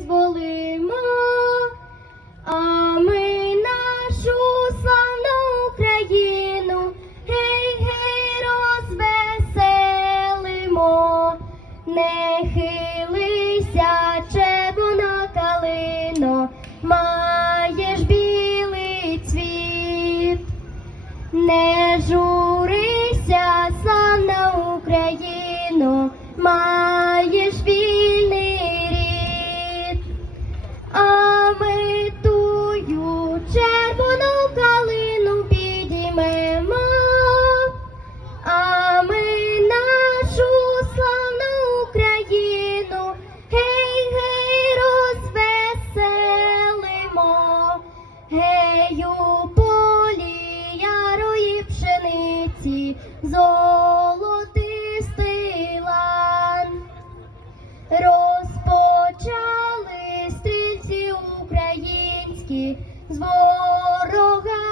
зволимо, а ми нашу славну Україну, гей, гей, розвеселимо, не хилися, червона калино, маєш білий цвіт, не журися, славна Україно. Гей у полі ярої пшениці, золотистий лан. Розпочали стрільці українські з ворога